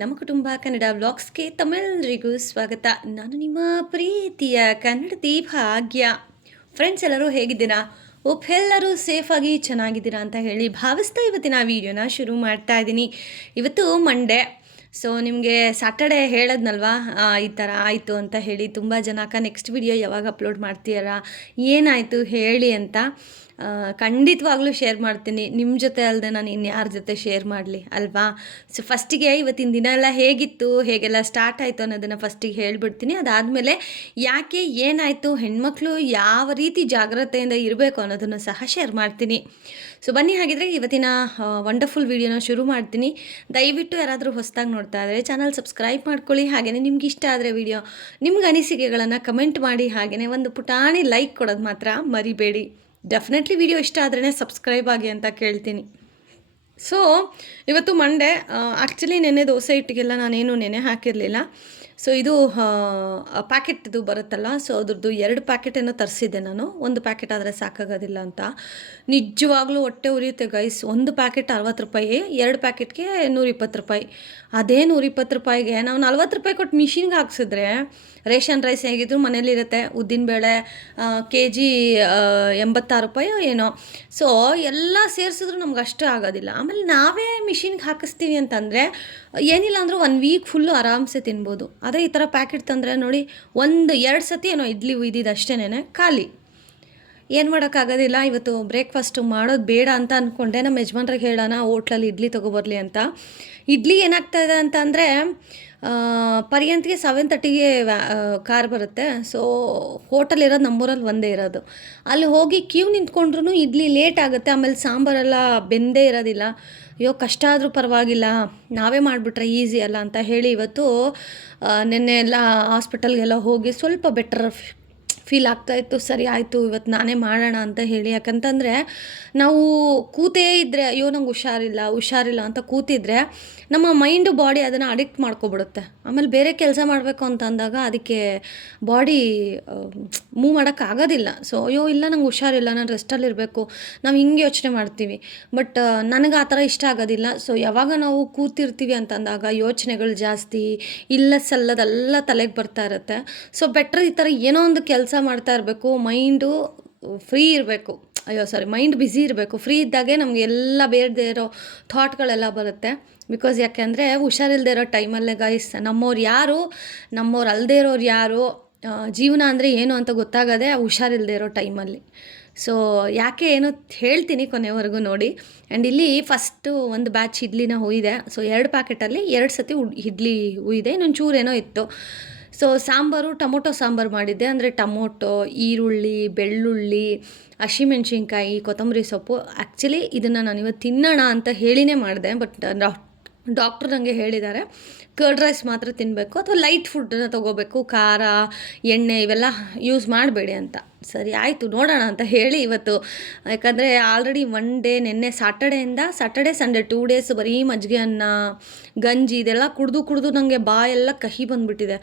ನಮ್ಮ ಕುಟುಂಬ ಕನ್ನಡ ವ್ಲಾಗ್ಸ್ಗೆ ತಮ್ಮೆಲ್ಲರಿಗೂ ಸ್ವಾಗತ. ನಾನು ನಿಮ್ಮ ಪ್ರೀತಿಯ ಕನ್ನಡತಿ ಭಾಗ್ಯ. ಫ್ರೆಂಡ್ಸ್, ಎಲ್ಲರೂ ಹೇಗಿದ್ದೀರಾ? ಎಲ್ಲರೂ ಸೇಫಾಗಿ ಚೆನ್ನಾಗಿದ್ದೀರಾ ಅಂತ ಹೇಳಿ ಭಾವಿಸ್ತಾ ಇವತ್ತಿನ ವೀಡಿಯೋನ ಶುರು ಮಾಡ್ತಾ ಇದ್ದೀನಿ. ಇವತ್ತು ಮಂಡೇ. ಸೊ ನಿಮಗೆ ಸ್ಯಾಟರ್ಡೇ ಹೇಳದ್ನಲ್ವಾ ಈ ಥರ ಆಯಿತು ಅಂತ ಹೇಳಿ. ತುಂಬ ಜನ ನೆಕ್ಸ್ಟ್ ವಿಡಿಯೋ ಯಾವಾಗ ಅಪ್ಲೋಡ್ ಮಾಡ್ತೀರಾ, ಏನಾಯಿತು ಹೇಳಿ ಅಂತ. ಖಂಡಿತವಾಗ್ಲೂ ಶೇರ್ ಮಾಡ್ತೀನಿ. ನಿಮ್ಮ ಜೊತೆ ಅಲ್ಲದೆ ನಾನು ಇನ್ಯಾರ ಜೊತೆ ಶೇರ್ ಮಾಡಲಿ ಅಲ್ವಾ? ಸೊ ಫಸ್ಟಿಗೆ ಇವತ್ತಿನ ದಿನ ಎಲ್ಲ ಹೇಗಿತ್ತು, ಹೇಗೆಲ್ಲ ಸ್ಟಾರ್ಟ್ ಆಯಿತು ಅನ್ನೋದನ್ನು ಫಸ್ಟಿಗೆ ಹೇಳ್ಬಿಡ್ತೀನಿ. ಅದಾದಮೇಲೆ ಯಾಕೆ ಏನಾಯಿತು, ಹೆಣ್ಮಕ್ಳು ಯಾವ ರೀತಿ ಜಾಗ್ರತೆಯಿಂದ ಇರಬೇಕು ಅನ್ನೋದನ್ನು ಸಹ ಶೇರ್ ಮಾಡ್ತೀನಿ. ಸೊ ಬನ್ನಿ, ಹಾಗಿದ್ರೆ ಇವತ್ತಿನ ವಂಡರ್ಫುಲ್ ವೀಡಿಯೋನ ಶುರು ಮಾಡ್ತೀನಿ. ದಯವಿಟ್ಟು ಯಾರಾದರೂ ಹೊಸದಾಗಿ ನೋಡ್ತಾ ಇದ್ದರೆ ಚಾನಲ್ ಸಬ್ಸ್ಕ್ರೈಬ್ ಮಾಡ್ಕೊಳ್ಳಿ. ಹಾಗೆಯೇ ನಿಮ್ಗೆ ಇಷ್ಟ ಆದರೆ ವಿಡಿಯೋ ನಿಮ್ಗೆ ಅನಿಸಿಕೆಗಳನ್ನು ಕಮೆಂಟ್ ಮಾಡಿ. ಹಾಗೆಯೇ ಒಂದು ಪುಟಾಣಿ ಲೈಕ್ ಕೊಡೋದು ಮಾತ್ರ ಮರಿಬೇಡಿ. ಡೆಫಿನೆಟ್ಲಿ ವಿಡಿಯೋ ಇಷ್ಟ ಆದ್ರೇ ಸಬ್ಸ್ಕ್ರೈಬ್ ಆಗಿ ಅಂತ ಕೇಳ್ತೀನಿ. ಸೊ ಇವತ್ತು ಮಂಡೇ. ಆ್ಯಕ್ಚುಲಿ ನೆನ್ನೆ ದೋಸೆ ಹಿಟ್ಟಿಗೆಲ್ಲ ನಾನೇನು ನೆನೆ ಹಾಕಿರಲಿಲ್ಲ. ಸೊ ಇದು ಪ್ಯಾಕೆಟ್ದು ಬರುತ್ತಲ್ಲ, ಸೊ ಅದ್ರದ್ದು 2 ಪ್ಯಾಕೆಟೇನೋ ತರಿಸಿದ್ದೆ ನಾನು. ಒಂದು ಪ್ಯಾಕೆಟ್ ಆದರೆ ಸಾಕಾಗೋದಿಲ್ಲ ಅಂತ. ನಿಜವಾಗ್ಲೂ ಹೊಟ್ಟೆ ಉರಿಯುತ್ತೆ ಗೈಸ್. ಒಂದು ಪ್ಯಾಕೆಟ್ 60 ರೂಪಾಯಿ, 2 ಪ್ಯಾಕೆಟ್ಗೆ 120 ರೂಪಾಯಿ. ಅದೇ 120 ರೂಪಾಯಿಗೆ ನಾವು 40 ರೂಪಾಯಿ ಕೊಟ್ಟು ಮಿಷಿನ್ಗೆ ಹಾಕ್ಸಿದ್ರೆ ರೇಷನ್ ರೈಸ್ ಹೇಗಿದ್ರು ಮನೇಲಿರುತ್ತೆ. ಉದ್ದಿನಬೇಳೆ kg 86 ರೂಪಾಯಿ ಏನೋ. ಸೊ ಎಲ್ಲ ಸೇರಿಸಿದ್ರು ನಮ್ಗೆ ಅಷ್ಟು ಆಗೋದಿಲ್ಲ. ಆಮೇಲೆ ನಾವೇ ಮಿಷಿನ್ಗೆ ಹಾಕಿಸ್ತೀವಿ ಅಂತಂದರೆ ಏನಿಲ್ಲ ಅಂದರೂ 1 ವೀಕ್ ಫುಲ್ಲು ಆರಾಮ್ಸೆ ತಿನ್ಬೋದು. ಅದೇ ಈ ಥರ ಪ್ಯಾಕೆಟ್ ತಂದರೆ ನೋಡಿ, 1-2 ಸತಿ ಏನೋ ಇಡ್ಲಿ ಉಯ್ದಿದ್ದು ಅಷ್ಟೇನೆ ಖಾಲಿ. ಏನು ಮಾಡೋಕ್ಕಾಗೋದಿಲ್ಲ. ಇವತ್ತು ಬ್ರೇಕ್ಫಾಸ್ಟು ಮಾಡೋದು ಬೇಡ ಅಂತ ಅಂದ್ಕೊಂಡೆ. ನಮ್ಮ ಯಜಮಾನ್ರಿಗೆ ಹೇಳೋಣ ಹೋಟ್ಲಲ್ಲಿ ಇಡ್ಲಿ ತೊಗೊಬರಲಿ ಅಂತ. ಇಡ್ಲಿ ಏನಾಗ್ತಾಯಿದೆ ಅಂತ ಅಂದರೆ, ಪರ್ಯಂತ್ಗೆ 7:30ಗೆ ಕಾರ್ ಬರುತ್ತೆ. ಸೊ ಹೋಟೆಲ್ ಇರೋದು ನಮ್ಮೂರಲ್ಲಿ ಒಂದೇ ಇರೋದು. ಅಲ್ಲಿ ಹೋಗಿ ಕ್ಯೂ ನಿಂತ್ಕೊಂಡ್ರೂ ಇಡ್ಲಿ ಲೇಟ್ ಆಗುತ್ತೆ. ಆಮೇಲೆ ಸಾಂಬಾರೆಲ್ಲ ಬೆಂದೇ ಇರೋದಿಲ್ಲ. ಅಯ್ಯೋ, ಕಷ್ಟ ಆದರೂ ಪರವಾಗಿಲ್ಲ, ನಾವೇ ಮಾಡಿಬಿಟ್ರೆ ಈಸಿ ಅಲ್ಲ ಅಂತ ಹೇಳಿ ಇವತ್ತು ನೆನ್ನೆ ಎಲ್ಲ ಹಾಸ್ಪಿಟಲ್ಗೆಲ್ಲ ಹೋಗಿ ಸ್ವಲ್ಪ ಬೆಟರ್ ಫೀಲ್ ಆಗ್ತಾಯಿತ್ತು. ಸರಿ ಆಯಿತು, ಇವತ್ತು ನಾನೇ ಮಾಡೋಣ ಅಂತ ಹೇಳಿ. ಯಾಕಂತಂದರೆ ನಾವು ಕೂತೇ ಇದ್ದರೆ ಅಯ್ಯೋ ನಂಗೆ ಹುಷಾರಿಲ್ಲ ಅಂತ ಕೂತಿದ್ರೆ ನಮ್ಮ ಮೈಂಡು ಬಾಡಿ ಅದನ್ನು ಅಡಿಕ್ಟ್ ಮಾಡ್ಕೊಬಿಡುತ್ತೆ. ಆಮೇಲೆ ಬೇರೆ ಕೆಲಸ ಮಾಡಬೇಕು ಅಂತ ಅಂದಾಗ ಅದಕ್ಕೆ ಬಾಡಿ ಮೂವ್ ಮಾಡೋಕ್ಕಾಗೋದಿಲ್ಲ. ಸೊ ಅಯ್ಯೋ ಇಲ್ಲ, ನಂಗೆ ಹುಷಾರಿಲ್ಲ, ನಾನು ರೆಸ್ಟಲ್ಲಿರಬೇಕು, ನಾವು ಹಿಂಗೆ ಯೋಚನೆ ಮಾಡ್ತೀವಿ. ಬಟ್ ನನಗೆ ಆ ಥರ ಇಷ್ಟ ಆಗೋದಿಲ್ಲ. ಸೊ ಯಾವಾಗ ನಾವು ಕೂತಿರ್ತೀವಿ ಅಂತಂದಾಗ ಯೋಚನೆಗಳು ಜಾಸ್ತಿ, ಇಲ್ಲ ಸಲ್ಲದೆಲ್ಲ ತಲೆಗೆ ಬರ್ತಾ ಇರುತ್ತೆ. ಸೊ ಬೆಟ್ರ್ ಈ ಥರ ಏನೋ ಒಂದು ಕೆಲಸ ಮಾಡ್ತಾ ಇರಬೇಕು. ಮೈಂಡು ಫ್ರೀ ಇರಬೇಕು. ಮೈಂಡ್ ಬ್ಯುಸಿ ಇರಬೇಕು. ಫ್ರೀ ಇದ್ದಾಗೆ ನಮಗೆ ಎಲ್ಲ ಬೇಡದೇ ಇರೋ ಥಾಟ್ಗಳೆಲ್ಲ ಬರುತ್ತೆ. ಬಿಕಾಸ್ ಯಾಕೆಂದರೆ ಹುಷಾರಿಲ್ಲದೆ ಇರೋ ಟೈಮಲ್ಲೇ ಗೈಸ್ ನಮ್ಮವ್ರು ಅಲ್ಲದೆ ಇರೋರು ಯಾರು, ಜೀವನ ಅಂದರೆ ಏನು ಅಂತ ಗೊತ್ತಾಗೋದೇ ಹುಷಾರಿಲ್ಲದೆ ಇರೋ ಟೈಮಲ್ಲಿ. ಸೊ ಯಾಕೆ ಏನು ಹೇಳ್ತೀನಿ, ಕೊನೆವರೆಗೂ ನೋಡಿ. ಆ್ಯಂಡ್ ಇಲ್ಲಿ ಫಸ್ಟು ಒಂದು ಬ್ಯಾಚ್ ಇಡ್ಲಿನ ಹುಯ್ದೆ. ಸೊ 2 ಪ್ಯಾಕೆಟಲ್ಲಿ 2 ಸತಿ ಇಡ್ಲಿ ಹುಯ್ದೆ. ಇನ್ನೊಂದು ಚೂರೇನೋ ಇತ್ತು. ಸೊ ಸಾಂಬಾರು ಟೊಮೊಟೊ ಸಾಂಬಾರು ಮಾಡಿದ್ದೆ. ಅಂದರೆ ಟೊಮೊಟೊ, ಈರುಳ್ಳಿ, ಬೆಳ್ಳುಳ್ಳಿ, ಹಸಿಮೆಣ್ಸಿನ್ಕಾಯಿ, ಕೊತ್ತಂಬರಿ ಸೊಪ್ಪು. ಆ್ಯಕ್ಚುಲಿ ಇದನ್ನು ನಾನು ಇವತ್ತು ತಿನ್ನೋಣ ಅಂತ ಹೇಳಿನೇ ಮಾಡಿದೆ. ಬಟ್ ಡಾಕ್ಟ್ರು ನನಗೆ ಹೇಳಿದ್ದಾರೆ ಕರ್ಡ್ ರೈಸ್ ಮಾತ್ರ ತಿನ್ನಬೇಕು ಅಥವಾ ಲೈಟ್ ಫುಡ್ಡನ್ನು ತೊಗೋಬೇಕು, ಖಾರ ಎಣ್ಣೆ ಇವೆಲ್ಲ ಯೂಸ್ ಮಾಡಬೇಡಿ ಅಂತ. ಸರಿ ಆಯಿತು, ನೋಡೋಣ ಅಂತ ಹೇಳಿ ಇವತ್ತು. ಯಾಕಂದರೆ ಆಲ್ರೆಡಿ 1 ಡೇ ನೆನ್ನೆ ಸ್ಯಾಟರ್ಡೇ ಸಂಡೇ 2 ಡೇಸ್ ಬರೀ ಮಜ್ಜಿಗೆ ಅನ್ನ, ಗಂಜಿ ಇದೆಲ್ಲ ಕುಡಿದು ನನಗೆ ಬಾಯೆಲ್ಲ ಕಹಿ ಬಂದುಬಿಟ್ಟಿದೆ.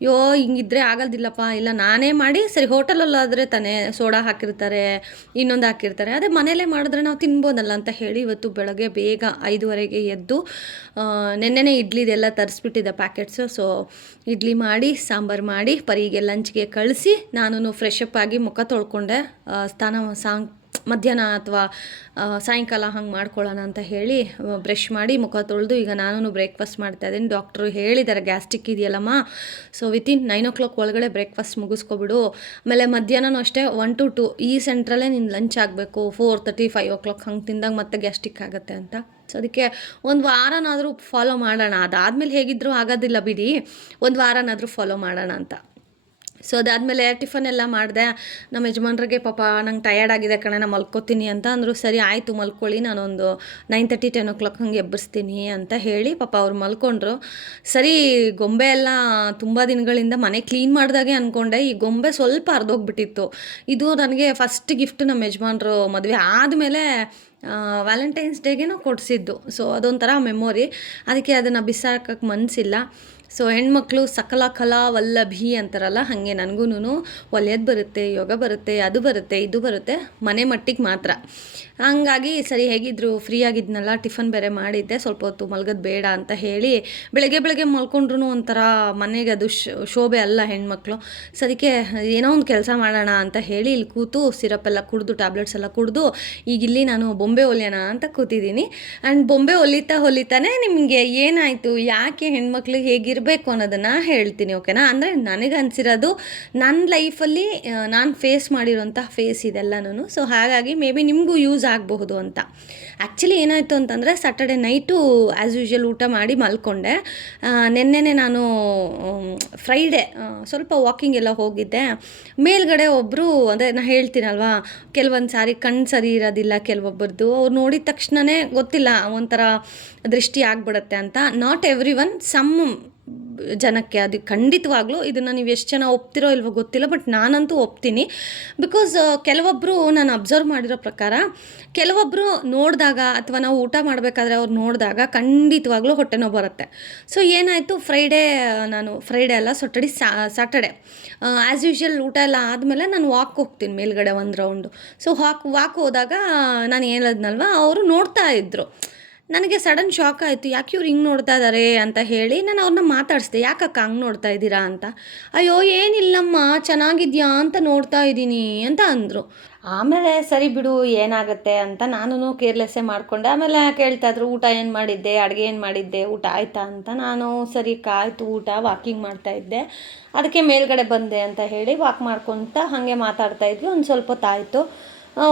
ಅಯ್ಯೋ ಹಿಂಗಿದ್ರೆ ಆಗೋದಿಲ್ಲಪ್ಪ, ಇಲ್ಲ ನಾನೇ ಮಾಡಿ ಸರಿ. ಹೋಟೆಲಲ್ಲಾದರೆ ತಾನೇ ಸೋಡಾ ಹಾಕಿರ್ತಾರೆ, ಇನ್ನೊಂದು ಹಾಕಿರ್ತಾರೆ. ಅದೇ ಮನೇಲೇ ಮಾಡಿದ್ರೆ ನಾವು ತಿನ್ಬೋದಲ್ಲ ಅಂತ ಹೇಳಿ ಇವತ್ತು ಬೆಳಗ್ಗೆ ಬೇಗ 5:30ಗೆ ಎದ್ದು ನೆನ್ನೆನೇ ಇಡ್ಲಿದೆಲ್ಲ ತರಿಸ್ಬಿಟ್ಟಿದ್ದೆ ಪ್ಯಾಕೆಟ್ಸು. ಸೊ ಇಡ್ಲಿ ಮಾಡಿ ಸಾಂಬಾರು ಮಾಡಿ ಪರಿಗೆ ಲಂಚ್ಗೆ ಕಳಿಸಿ ನಾನು ಫ್ರೆಶ್ ಅಪ್ ಆಗಿ ಮುಖ ತೊಳ್ಕೊಂಡೆ. ಮಧ್ಯಾಹ್ನ ಅಥವಾ ಸಾಯಂಕಾಲ ಹಂಗೆ ಮಾಡ್ಕೊಳ್ಳೋಣ ಅಂತ ಹೇಳಿ ಬ್ರಷ್ ಮಾಡಿ ಮುಖ ತೊಳೆದು ಈಗ ನಾನು ಬ್ರೇಕ್ಫಾಸ್ಟ್ ಮಾಡ್ತಾಯಿದ್ದೀನಿ. ಡಾಕ್ಟ್ರು ಹೇಳಿದ್ದಾರೆ ಗ್ಯಾಸ್ಟ್ರಿಕ್ ಇದೆಯಲ್ಲಮ್ಮ, ಸೊ ವಿತಿನ್ 9 o'clock ಒಳಗಡೆ ಬ್ರೇಕ್ಫಾಸ್ಟ್ ಮುಗಿಸ್ಕೊಬಿಡು. ಆಮೇಲೆ ಮಧ್ಯಾಹ್ನನೂ ಅಷ್ಟೇ 1 to 2 ಈ ಸೆಂಟ್ರಲ್ಲೇ ನಿನ್ನ ಲಂಚ್ ಆಗಬೇಕು. 4:30, 5 o'clock ಹಂಗೆ ತಿಂದಾಗ ಮತ್ತೆ ಗ್ಯಾಸ್ಟ್ರಿಕ್ ಆಗುತ್ತೆ ಅಂತ. ಸೊ ಅದಕ್ಕೆ ಒಂದು ವಾರನಾದರೂ ಫಾಲೋ ಮಾಡೋಣ. ಅದಾದಮೇಲೆ ಹೇಗಿದ್ದರೂ ಆಗೋದಿಲ್ಲ ಬಿಡಿ, ಒಂದು ವಾರನಾದರೂ ಫಾಲೋ ಮಾಡೋಣ ಅಂತ. ಸೊ ಅದಾದಮೇಲೆ ಟಿಫನ್ ಎಲ್ಲ ಮಾಡಿದೆ. ನಮ್ಮ ಯಜಮಾನ್ರಿಗೆ ಪಾಪ ನಂಗೆ ಟಯರ್ಡ್ ಆಗಿದೆ ಕಣೆ, ನಾನು ಮಲ್ಕೋತೀನಿ ಅಂತ ಅಂದರು. ಸರಿ ಆಯಿತು ಮಲ್ಕೊಳ್ಳಿ, ನಾನೊಂದು 9:30, 10 o'clock ಹಂಗೆ ಎಬ್ಬರಿಸ್ತೀನಿ ಅಂತ ಹೇಳಿ ಪಾಪ ಅವ್ರು ಮಲ್ಕೊಂಡ್ರು. ಸರಿ, ಗೊಂಬೆ ಎಲ್ಲ ತುಂಬ ದಿನಗಳಿಂದ ಮನೆ ಕ್ಲೀನ್ ಮಾಡಿದಾಗೆ ಅಂದ್ಕೊಂಡೆ. ಈ ಗೊಂಬೆ ಸ್ವಲ್ಪ ಹರಿದೋಗ್ಬಿಟ್ಟಿತ್ತು. ಇದು ನನಗೆ ಫಸ್ಟ್ ಗಿಫ್ಟ್ ನಮ್ಮ ಯಜಮಾನ್ರು ಮದುವೆ ಆದಮೇಲೆ ವ್ಯಾಲೆಂಟೈನ್ಸ್ ಡೇಗೇನೋ ಕೊಡಿಸಿದ್ದು. ಸೊ ಅದೊಂಥರ ಮೆಮೊರಿ. ಅದಕ್ಕೆ ಅದನ್ನು ಬಿಸಾಕೋಕ್ಕೆ ಮನಸ್ಸಿಲ್ಲ. ಸೊ ಹೆಣ್ಮಕ್ಳು ಸಕಲ ಕಲಾ ವಲ್ಲಭಿ ಅಂತಾರಲ್ಲ, ಹಾಗೆ ನನಗೂ ಒಲೆಯೋದು ಬರುತ್ತೆ, ಯೋಗ ಬರುತ್ತೆ, ಅದು ಬರುತ್ತೆ, ಇದು ಬರುತ್ತೆ, ಮನೆ ಮಟ್ಟಿಗೆ ಮಾತ್ರ. ಹಂಗಾಗಿ ಸರಿ ಹೇಗಿದ್ರು ಫ್ರೀ ಆಗಿದ್ನಲ್ಲ, ಟಿಫನ್ ಬೇರೆ ಮಾಡಿದ್ದೆ, ಸ್ವಲ್ಪ ಹೊತ್ತು ಮಲ್ಗೋದು ಬೇಡ ಅಂತ ಹೇಳಿ ಬೆಳಗ್ಗೆ ಮಲ್ಕೊಂಡ್ರು ಒಂಥರ ಮನೆಗೆ ಅದು ಶೋಭೆ ಅಲ್ಲ ಹೆಣ್ಮಕ್ಳು. ಸೊ ಅದಕ್ಕೆ ಏನೋ ಒಂದು ಕೆಲಸ ಮಾಡೋಣ ಅಂತ ಹೇಳಿ ಇಲ್ಲಿ ಕೂತು ಸಿರಪ್ ಎಲ್ಲ ಕುಡಿದು ಟ್ಯಾಬ್ಲೆಟ್ಸ್ ಎಲ್ಲ ಕುಡಿದು ಈಗ ಇಲ್ಲಿ ನಾನು ಬೊಂಬೆ ಹೊಲಿಯೋಣ ಅಂತ ಕೂತಿದ್ದೀನಿ. ಆ್ಯಂಡ್ ಬೊಂಬೆ ಹೊಲಿತಾನೆ ನಿಮಗೆ ಏನಾಯಿತು, ಯಾಕೆ ಹೆಣ್ಮಕ್ಳು ಹೇಗಿರಬೇಕು ಅನ್ನೋದನ್ನು ಹೇಳ್ತೀನಿ, ಓಕೆನಾ? ಅಂದರೆ ನನಗೆ ಅನಿಸಿರೋದು ನನ್ನ ಲೈಫಲ್ಲಿ ನಾನು ಫೇಸ್ ಮಾಡಿರೋಂಥ ಫೇಸ್ ಇದೆಲ್ಲನೂ. ಸೊ ಹಾಗಾಗಿ ಮೇ ಬಿ ನಿಮಗೂ ಯೂಸ್ ಆಗಬಹುದು ಅಂತ. ಆ್ಯಕ್ಚುಲಿ ಏನಾಯಿತು ಅಂತಂದರೆ ಸ್ಯಾಟರ್ಡೆ ನೈಟು ಆ್ಯಸ್ ಯೂಶ್ವಲ್ ಊಟ ಮಾಡಿ ಮಲ್ಕೊಂಡೆ. ನೆನ್ನೆನೇ ನಾನು ಫ್ರೈಡೇ ಸ್ವಲ್ಪ ವಾಕಿಂಗ್ ಎಲ್ಲ ಹೋಗಿದ್ದೆ. ಮೇಲ್ಗಡೆ ಒಬ್ಬರು, ಅಂದರೆ ನಾನು ಹೇಳ್ತೀನಲ್ವಾ, ಕೆಲವೊಂದು ಸಾರಿ ಕಣ್ಣು ಸರಿ ಇರೋದಿಲ್ಲ ಕೆಲವೊಬ್ಬರದು, ಅವ್ರು ನೋಡಿದ ತಕ್ಷಣವೇ ಗೊತ್ತಿಲ್ಲ ಒಂಥರ ದೃಷ್ಟಿ ಆಗಿಬಿಡುತ್ತೆ ಅಂತ. ನಾಟ್ ಎವ್ರಿ ಒನ್, ಸಮ್ ಜನಕ್ಕೆ ಅದು ಖಂಡಿತವಾಗ್ಲೂ. ಇದನ್ನು ನೀವು ಎಷ್ಟು ಜನ ಒಪ್ತಿರೋ ಇಲ್ವೋ ಗೊತ್ತಿಲ್ಲ, ಬಟ್ ನಾನಂತೂ ಒಪ್ತೀನಿ. ಬಿಕಾಸ್ ಕೆಲವೊಬ್ಬರು ನಾನು ಅಬ್ಸರ್ವ್ ಮಾಡಿರೋ ಪ್ರಕಾರ, ಕೆಲವೊಬ್ಬರು ನೋಡಿದಾಗ ಅಥವಾ ನಾವು ಊಟ ಮಾಡಬೇಕಾದ್ರೆ ಅವ್ರು ನೋಡಿದಾಗ ಖಂಡಿತವಾಗ್ಲೂ ಹೊಟ್ಟೆ ನೋವು ಬರುತ್ತೆ. ಸೊ ಏನಾಯಿತು, ಫ್ರೈಡೇ ಅಲ್ಲ ಸ್ಯಾಟರ್ಡೆ ಆ್ಯಸ್ ಯೂಶ್ವಲ್ ಊಟ ಎಲ್ಲ ಆದಮೇಲೆ ನಾನು ವಾಕ್ ಹೋಗ್ತೀನಿ ಮೇಲ್ಗಡೆ ಒಂದು ರೌಂಡು. ಸೊ ವಾಕ್ ಹೋದಾಗ ನಾನು ಹೇಳಿದ್ನಲ್ವ, ಅವರು ನೋಡ್ತಾ ಇದ್ದರು. ನನಗೆ ಸಡನ್ ಶಾಕ್ ಆಯಿತು, ಯಾಕೆ ಇವ್ರು ಹಿಂಗೆ ನೋಡ್ತಾ ಇದ್ದಾರೆ ಅಂತ ಹೇಳಿ ನಾನು ಅವ್ರನ್ನ ಮಾತಾಡಿಸ್ದೆ, ಯಾಕಕ್ಕ ಹಂಗೆ ನೋಡ್ತಾ ಇದ್ದೀರಾ ಅಂತ. ಅಯ್ಯೋ ಏನಿಲ್ಲಮ್ಮ, ಚೆನ್ನಾಗಿದ್ಯಾ ಅಂತ ನೋಡ್ತಾ ಇದ್ದೀನಿ ಅಂತ ಅಂದರು. ಆಮೇಲೆ ಸರಿ ಬಿಡು ಏನಾಗುತ್ತೆ ಅಂತ ನಾನು ಕೇರ್ಲೆಸ್ಸೇ ಮಾಡಿಕೊಂಡೆ. ಆಮೇಲೆ ಕೇಳ್ತಾಯಿದ್ರು ಊಟ ಏನು ಮಾಡಿದ್ದೆ, ಅಡುಗೆ ಏನು ಮಾಡಿದ್ದೆ, ಊಟ ಆಯಿತಾ ಅಂತ. ನಾನು ಸರಿ ಆಯಿತು ಊಟ, ವಾಕಿಂಗ್ ಮಾಡ್ತಾಯಿದ್ದೆ, ಅದಕ್ಕೆ ಮೇಲ್ಗಡೆ ಬಂದೆ ಅಂತ ಹೇಳಿ ವಾಕ್ ಮಾಡ್ಕೊತ ಹಾಗೆ ಮಾತಾಡ್ತಾಯಿದ್ವಿ. ಒಂದು ಸ್ವಲ್ಪ ಹೊತ್ತಾಯಿತು,